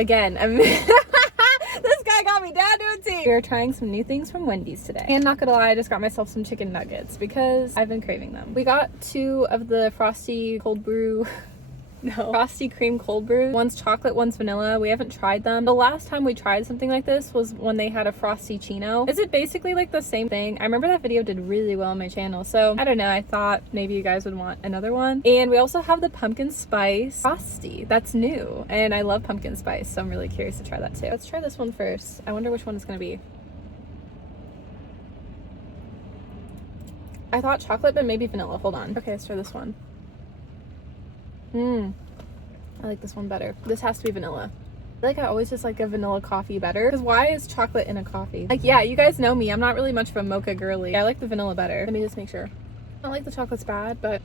Again, I mean, this guy got me down to a T. We're trying some new things from Wendy's today. And not gonna lie, I just got myself some chicken nuggets because I've been craving them. We got 2 of the frosty cold brew frosty cream cold brew. One's chocolate, one's vanilla. We haven't tried them. The last time we tried something like this was when they had a frosty chino. Is it basically like the same thing? I remember that video did really well on my channel, so I don't know, I thought maybe you guys would want another one. And we also have the pumpkin spice frosty. That's new, and I love pumpkin spice, so I'm really curious to try that too. Let's try this one first. I wonder which one it's gonna be. I thought chocolate, but maybe vanilla. Hold on. Okay, let's try this one. I like this one better. This has to be vanilla. I feel like I always just like a vanilla coffee better. Because why is chocolate in a coffee? Like, yeah, you guys know me. I'm not really much of a mocha girly. I like the vanilla better. Let me just make sure. I don't like the chocolate's bad, but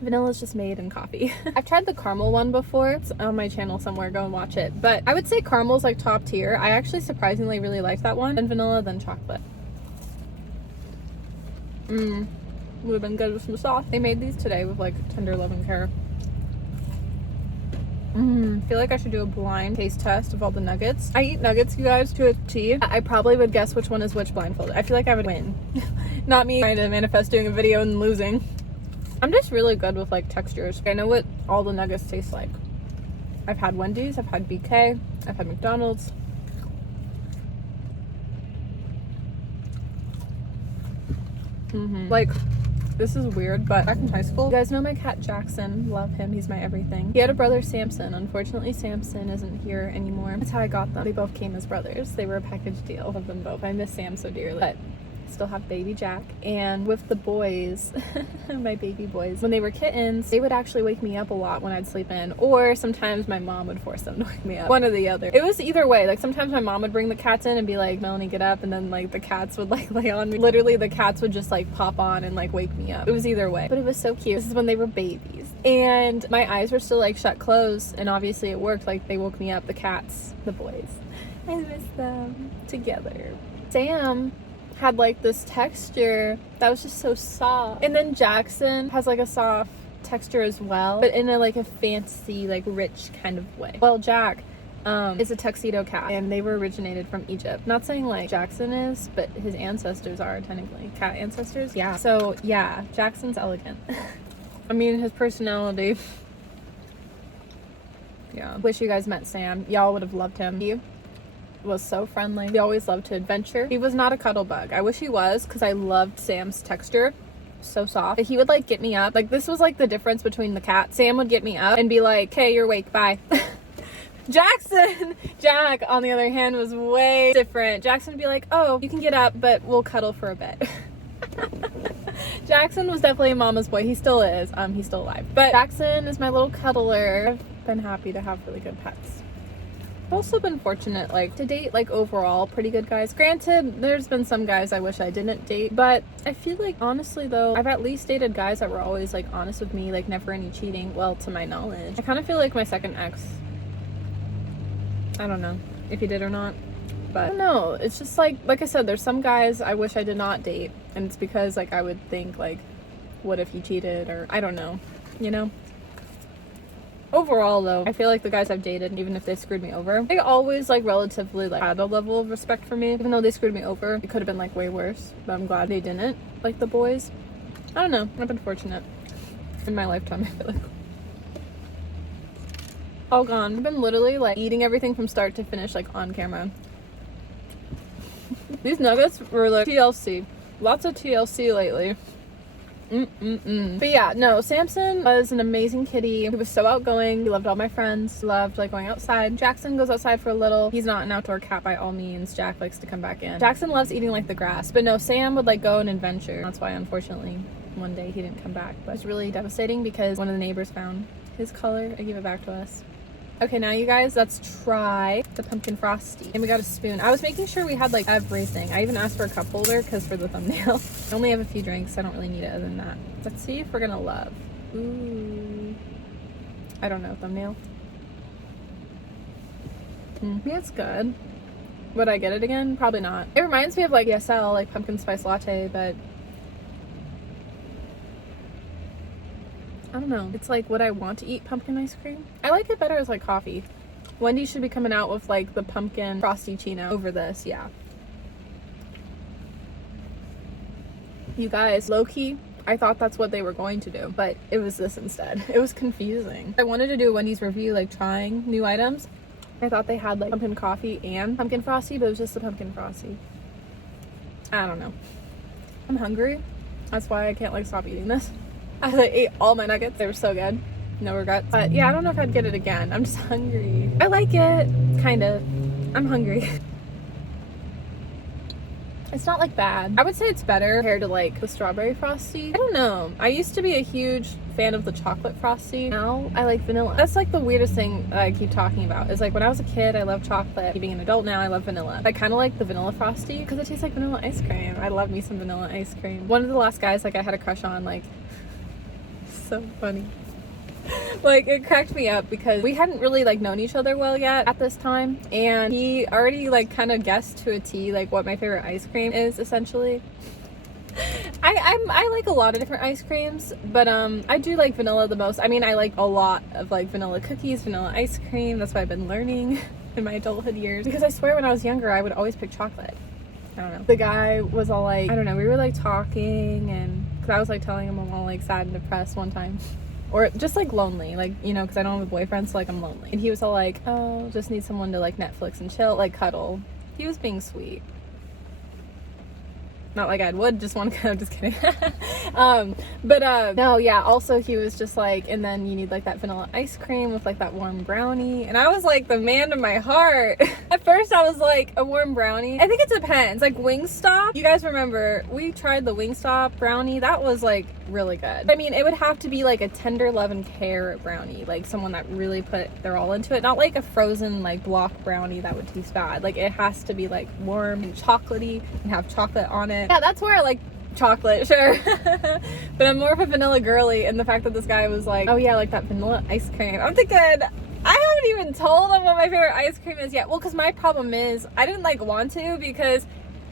vanilla is just made in coffee. I've tried the caramel one before. It's on my channel somewhere. Go and watch it. But I would say caramel's like top tier. I actually surprisingly really liked that one. Then vanilla, then chocolate. Would have been good with some sauce. They made these today with like tender love and care. I feel like I should do a blind taste test of all the nuggets. I eat nuggets, you guys, to a T. I probably would guess which one is which blindfolded. I feel like I would win. Not me trying to manifest doing a video and losing. I'm just really good with like textures. I know what all the nuggets taste like. I've had Wendy's, I've had BK, I've had McDonald's. Like, this is weird, but back in high school, you guys know my cat Jackson. Love him. He's my everything. He had a brother, Samson. Unfortunately, Samson isn't here anymore. That's how I got them. They both came as brothers. They were a package deal of them both. I miss Sam so dearly. But I still have baby Jack. And with the boys, my baby boys, when they were kittens, they would actually wake me up a lot when I'd sleep in. Or sometimes my mom would force them to wake me up. One or the other. It was either way. Like, sometimes my mom would bring the cats in and be like, Melanie, get up. And then, like, the cats would, like, lay on me. Literally, the cats would just, like, pop on and, like, wake me up. It was either way. But it was so cute. This is when they were babies. And my eyes were still, like, shut closed. And obviously it worked. Like, they woke me up. The cats. The boys. I miss them. Together. Sam had like this texture that was just so soft, and then Jackson has like a soft texture as well, but in a like a fancy, like rich kind of way. Well, Jack is a tuxedo cat, and they were originated from Egypt. Not saying like Jackson is, but his ancestors are technically cat ancestors. Yeah, so yeah, Jackson's elegant. I mean, his personality, yeah. Wish you guys met Sam. Y'all would have loved him. He was so friendly. He always loved to adventure. He was not a cuddle bug. I wish he was, because I loved Sam's texture. So soft. He would like get me up. Like, this was like the difference between the cat. Sam would get me up and be like, okay, you're awake, bye. Jack, on the other hand, was way different. Jackson would be like, oh, you can get up, but we'll cuddle for a bit. Jackson was definitely a mama's boy. He still is. He's still alive. But Jackson is my little cuddler. I've been happy to have really good pets. I've also been fortunate, like, to date, like, overall pretty good guys. Granted, there's been some guys I wish I didn't date, but I feel like, honestly though, I've at least dated guys that were always like honest with me, like never any cheating, well, to my knowledge. I kind of feel like my second ex, I don't know if he did or not, but I don't know. It's just like I said, there's some guys I wish I did not date, and it's because like I would think like, what if he cheated, or I don't know, you know? Overall though, I feel like the guys I've dated, even if they screwed me over, they always like relatively like had a level of respect for me. Even though they screwed me over, it could have been like way worse, but I'm glad they didn't. Like the boys, I don't know, I've been fortunate in my lifetime. I feel like all gone. I've been literally like eating everything from start to finish, like on camera. These nuggets were like TLC. Lots of TLC lately. But yeah, no, Samson was an amazing kitty. He was so outgoing. He loved all my friends. He loved like going outside. Jackson goes outside for a little. He's not an outdoor cat by all means. Jack likes to come back in. Jackson loves eating like the grass, but no, Sam would like go and adventure. That's why unfortunately one day he didn't come back. But it's really devastating because one of the neighbors found his color and gave it back to us. Okay, now you guys, let's try the pumpkin frosty. And we got a spoon. I was making sure we had like everything. I even asked for a cup holder because for the thumbnail. I only have a few drinks. I don't really need it other than that. Let's see if we're gonna love. Ooh. I don't know, thumbnail. Yeah, it's good. Would I get it again? Probably not. It reminds me of like ESL, like pumpkin spice latte, but I don't know. It's like, would I want to eat pumpkin ice cream? I like it better as like coffee. Wendy should be coming out with like the pumpkin frosty chino over this. Yeah. You guys, low-key, I thought that's what they were going to do, but it was this instead. It was confusing. I wanted to do a Wendy's review, like trying new items. I thought they had like pumpkin coffee and pumpkin frosty, but it was just the pumpkin frosty. I don't know. I'm hungry. That's why I can't like stop eating this. I ate all my nuggets. They were so good. No regrets. But yeah, I don't know if I'd get it again. I'm just hungry. I like it, kind of. I'm hungry. It's not like bad. I would say it's better compared to like the strawberry frosty. I don't know. I used to be a huge fan of the chocolate frosty. Now I like vanilla. That's like the weirdest thing that I keep talking about. Is like when I was a kid, I loved chocolate. Being an adult now, I love vanilla. I kind of like the vanilla frosty because it tastes like vanilla ice cream. I love me some vanilla ice cream. One of the last guys like I had a crush on, like, so funny. Like, it cracked me up because we hadn't really like known each other well yet at this time, and he already like kind of guessed to a T like what my favorite ice cream is, essentially. I like a lot of different ice creams, but I do like vanilla the most. I mean, I like a lot of like vanilla cookies, vanilla ice cream. That's what I've been learning in my adulthood years, because I swear when I was younger I would always pick chocolate. I don't know. The guy was all like, I don't know, we were like talking, and because I was like telling him I'm all like sad and depressed one time. Or just like lonely, like, you know, because I don't have a boyfriend, so like I'm lonely. And he was all like, oh, just need someone to like Netflix and chill, like cuddle. He was being sweet. Not like I would just want to go, just kidding. No, yeah, also he was just like, and then you need like that vanilla ice cream with like that warm brownie. And I was like, the man of my heart. At first I was like, a warm brownie. I think it depends. Like Wingstop, you guys remember, we tried the Wingstop brownie. That was like really good. I mean, it would have to be like a tender love and care brownie. Like someone that really put their all into it. Not like a frozen like block brownie that would taste bad. Like it has to be like warm and chocolatey and have chocolate on it. Yeah, that's where I like chocolate, sure. But I'm more of a vanilla girly, and the fact that this guy was like, oh yeah, like that vanilla ice cream. I'm thinking, I haven't even told him what my favorite ice cream is yet. Well, because my problem is, I didn't like want to, because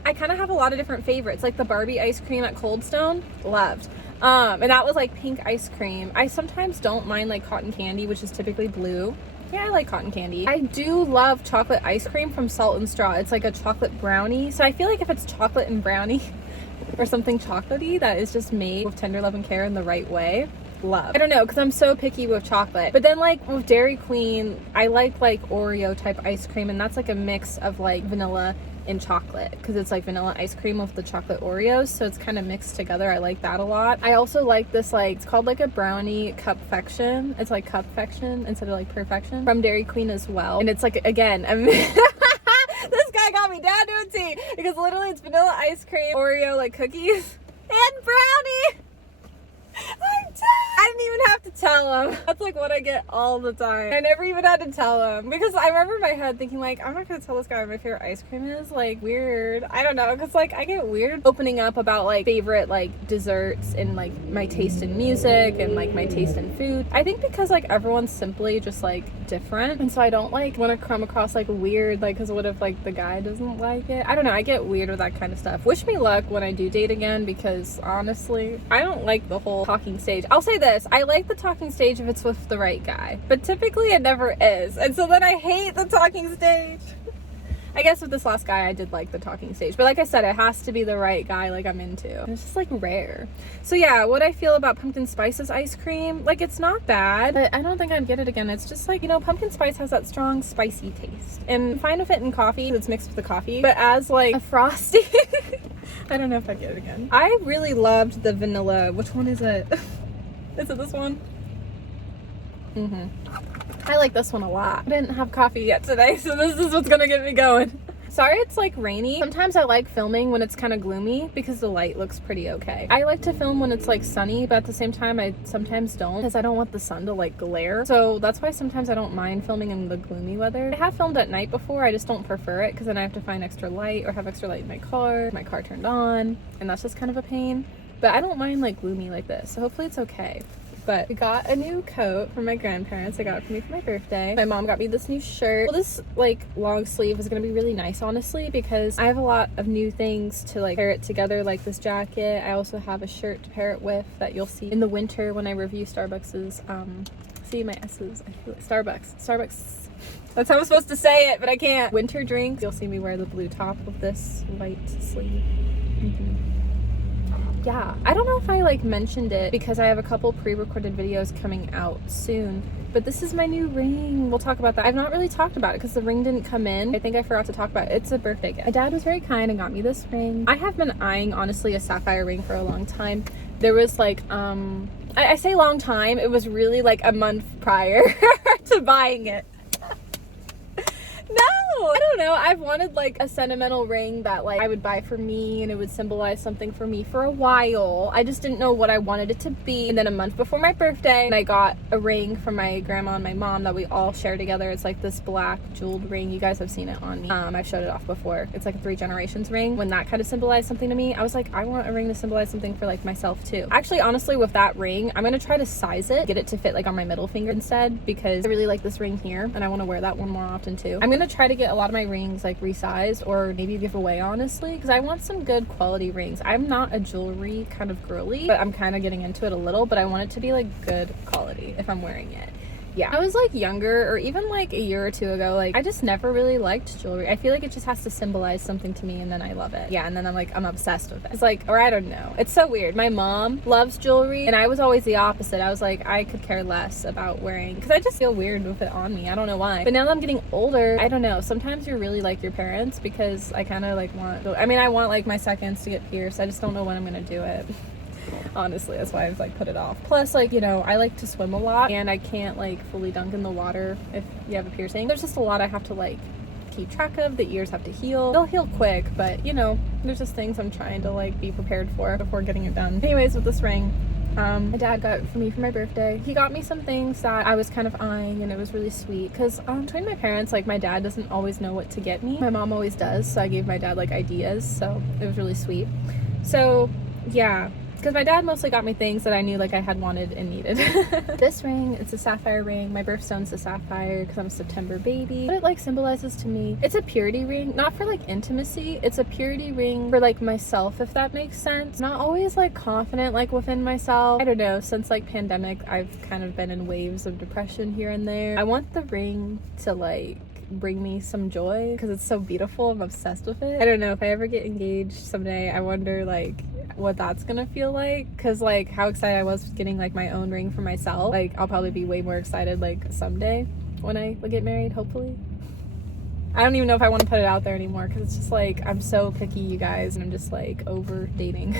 I kind of have a lot of different favorites. Like the Barbie ice cream at Cold Stone, loved. And that was like pink ice cream. I sometimes don't mind like cotton candy, which is typically blue. Yeah, I like cotton candy. I do love chocolate ice cream from Salt and Straw. It's like a chocolate brownie. So I feel like if it's chocolate and brownie or something chocolatey that is just made with tender love and care in the right way, love. I don't know, because I'm so picky with chocolate. But then like with Dairy Queen, I like Oreo type ice cream, and that's like a mix of like vanilla and chocolate, because it's like vanilla ice cream with the chocolate Oreos, so it's kind of mixed together. I like that a lot. I also like this, like, it's called like a brownie cupfection. It's like cupfection instead of like perfection from Dairy Queen as well, and it's like, again, this guy got me down to a T, because literally it's vanilla ice cream, Oreo like cookies, and brownie. I'm dead. I didn't even have to tell him. That's like what I get all the time. I never even had to tell him, because I remember in my head thinking like, I'm not gonna tell this guy what my favorite ice cream is. Like, weird. I don't know, because like I get weird opening up about like favorite like desserts and like my taste in music and like my taste in food. I think because like everyone's simply just like different, and so I don't like want to come across like weird, like, because what if like the guy doesn't like it? I don't know, I get weird with that kind of stuff. Wish me luck when I do date again, because honestly I don't like the whole talking stage. I'll say this, I like the talking stage if it's with the right guy, but typically it never is, and so then I hate the talking stage. I guess with this last guy I did like the talking stage, but like I said, it has to be the right guy like I'm into. It's just like rare. So yeah, what I feel about pumpkin spices ice cream, like it's not bad, but I don't think I'd get it again. It's just like, you know, pumpkin spice has that strong spicy taste, and I'm fine with it in coffee, it's mixed with the coffee, but as like a frosty I don't know if I'd get it again. I really loved the vanilla. Which one is it? Is it this one? I like this one a lot. I didn't have coffee yet today, so this is what's gonna get me going. Sorry it's like rainy. Sometimes I like filming when it's kind of gloomy because the light looks pretty okay. I like to film when it's like sunny, but at the same time I sometimes don't, because I don't want the sun to like glare. So that's why sometimes I don't mind filming in the gloomy weather. I have filmed at night before, I just don't prefer it because then I have to find extra light or have extra light in my car turned on, and that's just kind of a pain. But I don't mind like gloomy like this, so hopefully it's okay. But we got a new coat from my grandparents. I got it for me for my birthday. My mom got me this new shirt. Well, this like long sleeve is gonna be really nice, honestly, because I have a lot of new things to like pair it together, like this jacket. I also have a shirt to pair it with that you'll see in the winter when I review Starbucks's see my S's. I feel like Starbucks That's how I'm supposed to say it, but I can't. Winter drinks. You'll see me wear the blue top of this white sleeve. Yeah, I don't know if I like mentioned it because I have a couple pre-recorded videos coming out soon, but this is my new ring. We'll talk about that. I've not really talked about it because the ring didn't come in. I think I forgot to talk about it. It's a birthday gift. My dad was very kind and got me this ring. I have been eyeing, honestly, a sapphire ring for a long time. There was like, I say long time, it was really like a month prior to buying it. No, I don't know. I've wanted like a sentimental ring that like I would buy for me and it would symbolize something for me for a while. I just didn't know what I wanted it to be. And then a month before my birthday, and I got a ring from my grandma and my mom that we all share together. It's like this black jeweled ring. You guys have seen it on me. I've showed it off before. It's like a 3 generations ring. When that kind of symbolized something to me, I was like, I want a ring to symbolize something for like myself too. Actually, honestly, with that ring, I'm gonna try to size it, get it to fit like on my middle finger instead, because I really like this ring here and I want to wear that one more often too. I'm gonna try to get a lot of my rings like resized or maybe give away, honestly, because I want some good quality rings. I'm not a jewelry kind of girly, but I'm kind of getting into it a little, but I want it to be like good quality if I'm wearing it. Yeah, I was like younger, or even like a year or two ago, like I just never really liked jewelry. I feel like it just has to symbolize something to me and then I love it. Yeah, and then I'm obsessed with it. It's like, or I don't know, it's so weird. My mom loves jewelry and I was always the opposite. I was like, I could care less about wearing, because I just feel weird with it on me. I don't know why, but now that I'm getting older, I don't know, sometimes you're really like your parents, because I kind of like want, I mean, I want like my seconds to get pierced. I just don't know when I'm gonna do it. Honestly, that's why I've like put it off. Plus, like, you know, I like to swim a lot and I can't like fully dunk in the water if you have a piercing. There's just a lot I have to like keep track of. The ears have to heal. They'll heal quick, but you know, there's just things I'm trying to like be prepared for before getting it done. Anyways, with this ring, my dad got it for me for my birthday. He got me some things that I was kind of eyeing, and it was really sweet because between my parents, like my dad doesn't always know what to get me. My mom always does, so I gave my dad like ideas, so it was really sweet. So yeah, because my dad mostly got me things that I knew like I had wanted and needed. This ring, it's a sapphire ring. My birthstone's a sapphire because I'm a September baby. What it like symbolizes to me, it's a purity ring, not for like intimacy. It's a purity ring for like myself, if that makes sense. Not always like confident like within myself. I don't know, since like pandemic, I've kind of been in waves of depression here and there. I want the ring to like bring me some joy because it's so beautiful. I'm obsessed with it. I don't know, if I ever get engaged someday, I wonder like what that's gonna feel like, because like how excited I was getting like my own ring for myself. Like I'll probably be way more excited like someday when I get married, hopefully. I don't even know if I want to put it out there anymore because it's just like I'm so picky, you guys, and I'm just like over dating.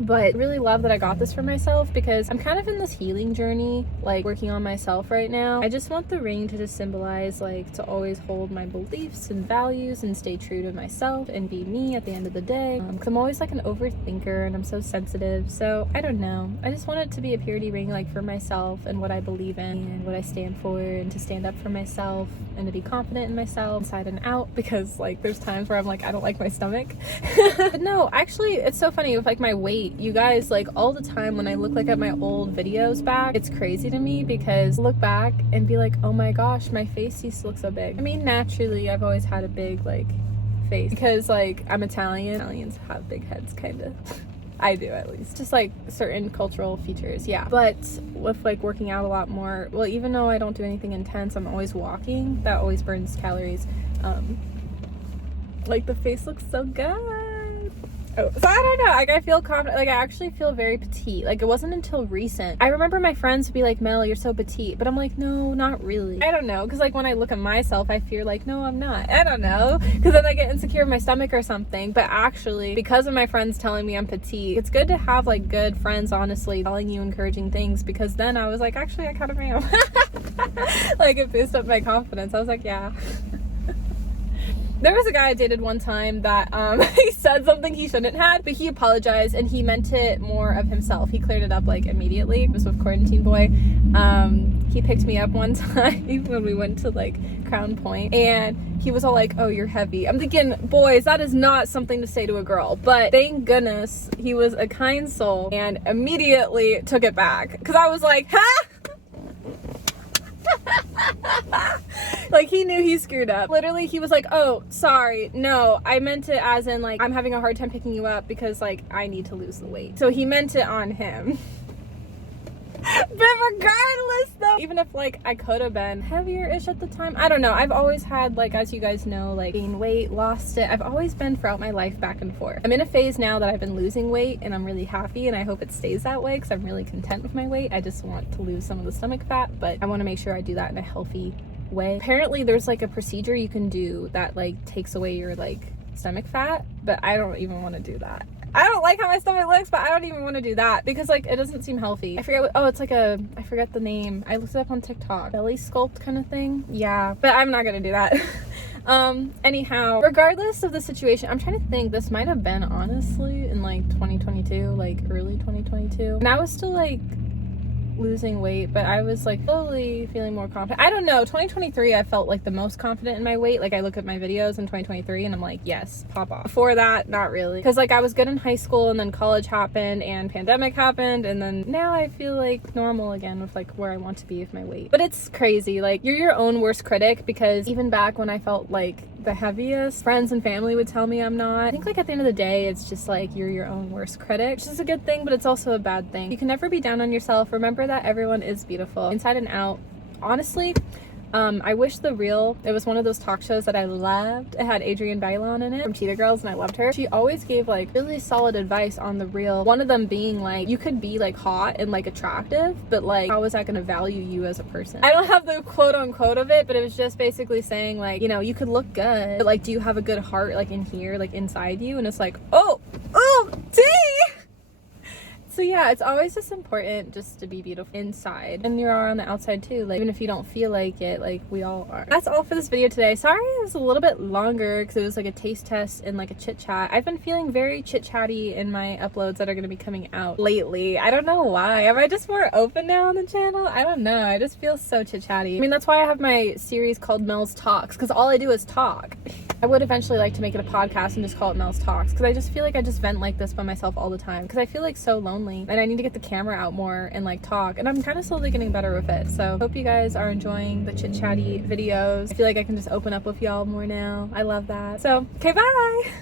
But I really love that I got this for myself because I'm kind of in this healing journey, like working on myself right now. I just want the ring to just symbolize like to always hold my beliefs and values and stay true to myself and be me at the end of the day. Because I'm always like an overthinker and I'm so sensitive. So I don't know. I just want it to be a purity ring like for myself and what I believe in and what I stand for, and to stand up for myself and to be confident in myself inside and out, because like there's times where I'm like, I don't like my stomach. But no, actually it's so funny with like my weight. You guys, like all the time when I look like at my old videos back, it's crazy to me because I look back and be like, oh my gosh, my face used to look so big. I mean, naturally I've always had a big like face because like I'm Italian. Italians have big heads, kind of. I do, at least. Just like certain cultural features, yeah. But with like working out a lot more, well, even though I don't do anything intense, I'm always walking. That always burns calories. Like the face looks so good. Oh, so I don't know, like I feel confident, like I actually feel very petite. Like it wasn't until recent. I remember my friends would be like, Mel, you're so petite, but I'm like, no, not really. I don't know, because like when I look at myself, I feel like, no, I'm not. I don't know, because then I get insecure with my stomach or something. But actually, because of my friends telling me I'm petite, it's good to have like good friends, honestly, telling you encouraging things, because then I was like, actually, I kind of am. Like it boosted up my confidence. I was like, yeah. There was a guy I dated one time that he said something he shouldn't have, but he apologized and he meant it more of himself. He cleared it up like immediately. It was with Quarantine Boy. He picked me up one time when we went to like Crown Point, and he was all like, oh, you're heavy. I'm thinking, boys, that is not something to say to a girl, but thank goodness he was a kind soul and immediately took it back, because I was like, huh? Like he knew he screwed up. Literally, he was like, oh, sorry, no, I meant it as in like I'm having a hard time picking you up because like I need to lose the weight. So he meant it on him. But regardless though, even if like I could have been heavier-ish at the time, I don't know. I've always had, like, as you guys know, like gained weight, lost it. I've always been throughout my life back and forth. I'm in a phase now that I've been losing weight and I'm really happy, and I hope it stays that way because I'm really content with my weight. I just want to lose some of the stomach fat, but I want to make sure I do that in a healthy way. Apparently there's like a procedure you can do that like takes away your like stomach fat, but I don't even want to do that. I don't like how my stomach looks, but I don't even want to do that because like it doesn't seem healthy. I forget what, oh, it's like a, I forget the name. I looked it up on TikTok. Belly sculpt kind of thing. Yeah, but I'm not gonna do that. Anyhow, regardless of the situation, I'm trying to think, this might have been honestly in like 2022, like early 2022. And I was still like losing weight, but I was like slowly feeling more confident. I don't know, 2023 I felt like the most confident in my weight. Like I look at my videos in 2023 and I'm like, yes, pop off. Before that, not really, because like I was good in high school and then college happened and pandemic happened, and then now I feel like normal again with like where I want to be with my weight. But it's crazy, like you're your own worst critic, because even back when I felt like the heaviest, friends and family would tell me I'm not. I think like at the end of the day, it's just like you're your own worst critic, which is a good thing, but it's also a bad thing. You can never be down on yourself. Remember that everyone is beautiful inside and out. Honestly, I wish The Real, it was one of those talk shows that I loved. It had Adrienne Bailon in it from Cheetah Girls, and I loved her. She always gave like really solid advice on The Real. One of them being like, you could be like hot and like attractive, but like how is that going to value you as a person? I don't have the quote unquote of it, but it was just basically saying like, you know, you could look good, but like do you have a good heart like in here, like inside you? And it's like, oh dang. So yeah, it's always just important just to be beautiful inside, and you are on the outside too, like even if you don't feel like it, like we all are. That's all for this video today. Sorry it was a little bit longer because it was like a taste test and like a chit chat. I've been feeling very chit chatty in my uploads that are going to be coming out lately. I don't know why. Am I just more open now on the channel? I don't know. I just feel so chit chatty. I mean, that's why I have my series called Mel's Talks, because all I do is talk. I would eventually like to make it a podcast and just call it Mel's Talks, because I just feel like I just vent like this by myself all the time, because I feel like so lonely and I need to get the camera out more and like talk, and I'm kind of slowly getting better with it. So hope you guys are enjoying the chit chatty videos. I feel like I can just open up with y'all more now. I love that. So okay, bye.